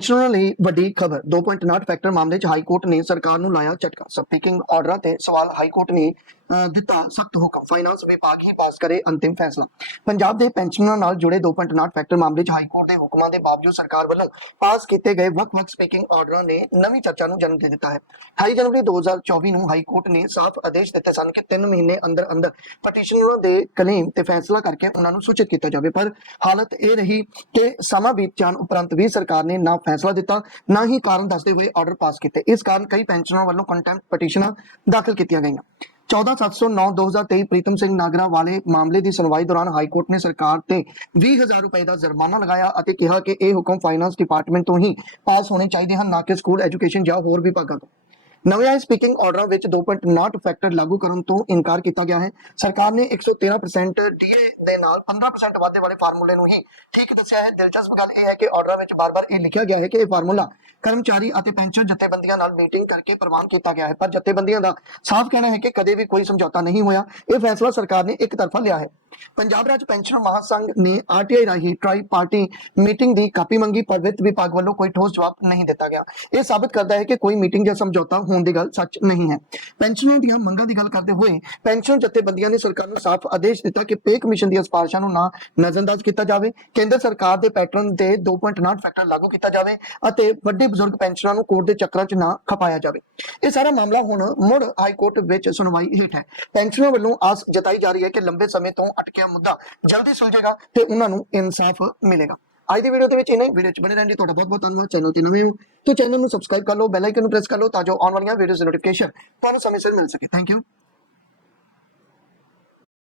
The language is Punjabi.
ਪੈਨਸ਼ਨਰਾਂ ਲਈ ਵੱਡੀ ਖਬਰ 2.9 ਫੈਕਟਰ ਮਾਮਲੇ 'ਚ ਹਾਈ ਕੋਰਟ ਨੇ ਸਰਕਾਰ ਨੂੰ ਲਾਇਆ ਝਟਕਾ। ਸਪੀਕਿੰਗ ਆਰਡਰਾਂ ਤੇ ਸਵਾਲ ਹਾਈ ਕੋਰਟ ਨੇ ਦਿੱਤਾ ਸਖਤ ਹੁਕਮ। ਫਾਈਨਾਂਸ ਵਿਭਾਗ ਹੀ ਪਾਸ ਕਰੇ ਅੰਤਿਮ ਫੈਸਲਾ। ਪੰਜਾਬ ਦੇ ਪੈਨਸ਼ਨਰਾਂ ਨਾਲ ਜੁੜੇ 2.9 ਫੈਕਟਰ ਮਾਮਲੇ 'ਚ ਹਾਈ ਕੋਰਟ ਦੇ ਹੁਕਮਾਂ ਦੇ ਬਾਵਜੂਦ ਸਰਕਾਰ ਵੱਲੋਂ ਪਾਸ ਕੀਤੇ ਗਏ ਵੱਖ-ਵੱਖ ਸਪੀਕਿੰਗ ਆਰਡਰਾਂ ਨੇ ਨਵੀਂ ਚਰਚਾ ਨੂੰ ਜਨਮ ਦੇ ਦਿੱਤਾ ਹੈ। 28 ਜਨਵਰੀ 2024 ਨੂੰ ਹਾਈ ਕੋਰਟ ਨੇ ਸਾਫ਼ ਆਦੇਸ਼ ਦਿੱਤੇ ਸਨ ਕਿ 3 ਮਹੀਨੇ ਅੰਦਰ ਅੰਦਰ ਪਟੀਸ਼ਨਰਾਂ ਦੇ ਕਲੇਮ ਤੇ ਫੈਸਲਾ ਕਰਕੇ ਉਹਨਾਂ ਨੂੰ ਸੂਚਿਤ ਕੀਤਾ ਜਾਵੇ। ਪਰ ਹਾਲਤ ਇਹ ਰਹੀ ਕਿ ਸਮਾਂ ਬੀਤ ਜਾਣ ਉਪਰੰਤ ਵੀ ਸਰਕਾਰ ਨੇ ਨਾ ਫੈਸਲਾ ਦਿੱਤਾ, ਨਾ ਹੀ ਕਾਰਨ ਦੱਸਦੇ ਹੋਏ ਆਰਡਰ ਪਾਸ ਕੀਤੇ। ਇਸ ਕਾਰਨ ਕਈ ਪੈਨਸ਼ਨਰਾਂ ਵੱਲੋਂ ਕੰਟੈਂਪਟ ਪਟੀਸ਼ਨਾਂ ਦਾਖਲ ਕੀਤੀਆਂ ਗਈਆਂ। 14709-2023 ਪ੍ਰੀਤਮ ਸਿੰਘ ਨਾਗਰਾ ਵਾਲੇ ਮਾਮਲੇ ਦੀ ਸੁਣਵਾਈ ਦੌਰਾਨ ਹਾਈ ਕੋਰਟ ਨੇ ਸਰਕਾਰ ਤੇ 20000 ਰੁਪਏ ਦਾ ਜੁਰਮਾਨਾ ਲਗਾਇਆ ਅਤੇ ਕਿਹਾ ਕਿ ਇਹ ਹੁਕਮ ਫਾਈਨਾਂਸ ਡਿਪਾਰਟਮੈਂਟ ਤੋਂ ਹੀ ਪਾਸ ਹੋਣੇ ਚਾਹੀਦੇ ਹਨ, ਨਾ ਕਿ ਸਕੂਲ ਐਜੂਕੇਸ਼ਨ ਜਾਂ ਹੋਰ ਵਿਭਾਗਾਂ ਤੋਂ। ਨਵੇਂ ਆਏ ਸਪੀਕਿੰਗ ਆਰਡਰਾਂ ਵਿੱਚ 2.9 ਫੈਕਟਰ ਲਾਗੂ ਕਰਨ ਤੋਂ ਇਨਕਾਰ ਕੀਤਾ ਗਿਆ ਹੈ। ਸਰਕਾਰ ਨੇ 113% ਡੀਏ ਦੇ ਨਾਲ 15% ਵਾਧੇ ਵਾਲੇ ਫਾਰਮੂਲੇ ਨੂੰ ਹੀ ਠੀਕ ਦੱਸਿਆ ਹੈ। ਦਿਲਚਸਪ ਗੱਲ ਇਹ ਹੈ ਕਿ ਆਰਡਰਾਂ ਵਿੱਚ ਬਾਰ-ਬਾਰ ਇਹ ਲਿਖਿਆ ਗਿਆ ਹੈ ਕਿ ਇਹ ਫਾਰਮੂਲਾ ਕਰਮਚਾਰੀ ਅਤੇ ਪੈਨਸ਼ਨ ਜਥੇਬੰਦੀਆਂ ਨਾਲ ਮੀਟਿੰਗ ਕਰਕੇ ਪ੍ਰਵਾਨ ਕੀਤਾ ਗਿਆ ਹੈ। ਪਰ ਜਥੇਬੰਦੀਆਂ ਦਾ ਸਾਫ਼ ਕਹਿਣਾ ਹੈ ਕਿ ਕਦੇ ਵੀ ਕੋਈ ਸਮਝੌਤਾ ਨਹੀਂ ਹੋਇਆ। ਇਹ ਫੈਸਲਾ ਸਰਕਾਰ ਨੇ ਇੱਕ ਤਰਫਾ ਲਿਆ ਹੈ। ਪੰਜਾਬ ਰਾਜ ਪੈਨਸ਼ਨ ਮਹਾਸੰਘ ਨੇ ਆਰਟੀਆਈ ਰਾਹੀਂ ਟ੍ਰਾਈ ਪਾਰਟੀ ਮੀਟਿੰਗ ਦੀ ਕਾਪੀ ਮੰਗੀ, ਪਰ ਵਿੱਤ ਵਿਭਾਗ ਵੱਲੋਂ ਕੋਈ ਠੋਸ ਜਵਾਬ ਨਹੀਂ ਦਿੱਤਾ ਗਿਆ। ਇਹ ਸਾਬਤ ਕਰਦਾ ਹੈ ਕਿ ਕੋਈ ਮੀਟਿੰਗ ਜਾਂ ਸਮਝੌਤਾ ਹੋਣ ਦੀ ਗੱਲ ਸੱਚ ਨਹੀਂ ਹੈ। ਪੈਨਸ਼ਨਾਂ ਦੀਆਂ ਮੰਗਾਂ ਦੀ ਗੱਲ ਕਰਦੇ ਹੋਏ ਪੈਨਸ਼ਨ ਜਥੇਬੰਦੀਆਂ ਨੇ ਸਰਕਾਰ ਨੂੰ ਸਾਫ਼ ਆਦੇਸ਼ ਦਿੱਤਾ ਕਿ ਪੇ ਕਮਿਸ਼ਨ ਦੀਆਂ ਸਿਫਾਰਿਸ਼ਾਂ ਨੂੰ ਨਾ ਨਜ਼ਰਅੰਦਾਜ਼ ਕੀਤਾ ਜਾਵੇ। ਕੇਂਦਰ ਸਰਕਾਰ ਦੇ ਪੈਟਰਨ ਤੇ 2.9 ਫੈਕਟਰ ਲਾਗੂ ਕੀਤਾ ਜਾਵੇ ਅਤੇ ਵੱਡੇ ਬਜ਼ੁਰਗ ਪੈਨਸ਼ਨਰਾਂ ਨੂੰ ਕੋਰਟ ਦੇ ਚੱਕਰਾਂ 'ਚ ਨਾ ਖਪਾਇਆ ਜਾਵੇ। ਇਹ ਸਾਰਾ ਮਾਮਲਾ ਹੁਣ ਮੁੜ ਹਾਈ ਕੋਰਟ ਵਿੱਚ ਸੁਣਵਾਈ ਹੇਠ ਹੈ। ਪੈਨਸ਼ਨਰਾਂ ਵੱਲੋਂ ਆਸ ਜਤਾਈ ਜਾ ਰਹੀ ਹੈ ਕਿ ਲੰਬੇ ਸਮੇਂ ਤੋਂ ਅਟਕਿਆ ਮੁੱਦਾ ਜਲਦੀ ਸੁਲਝੇਗਾ ਤੇ ਉਹਨਾਂ ਨੂੰ ਇਨਸਾਫ ਮਿਲੇਗਾ। ਅੱਜ ਦੀ ਵੀਡੀਓ ਦੇ ਵਿੱਚ ਇਹਨਾਂ ਹੀ। ਵੀਡੀਓ 'ਚ ਬਣੇ ਰਹਿਣ ਲਈ ਤੁਹਾਡਾ ਬਹੁਤ ਬਹੁਤ ਧੰਨਵਾਦ। ਚੈਨਲ ਤੇ ਨਵੇਂ ਹੋ ਤਾਂ ਚੈਨਲ ਨੂੰ ਸਬਸਕ੍ਰਾਈਬ ਕਰ ਲਓ ਬੈਲ ਆਈਕਨ ਨੂੰ ਪ੍ਰੈਸ ਕਰ ਲਓ ਤਾਂ ਜੋ ਆਉਣ ਵਾਲੀਆਂ ਵੀਡੀਓਜ਼ ਦੀ ਨੋਟੀਫਿਕੇਸ਼ਨ ਤੁਹਾਨੂੰ ਸਮੇਂ ਸਿਰ ਮਿਲ ਸਕੇ। Thank you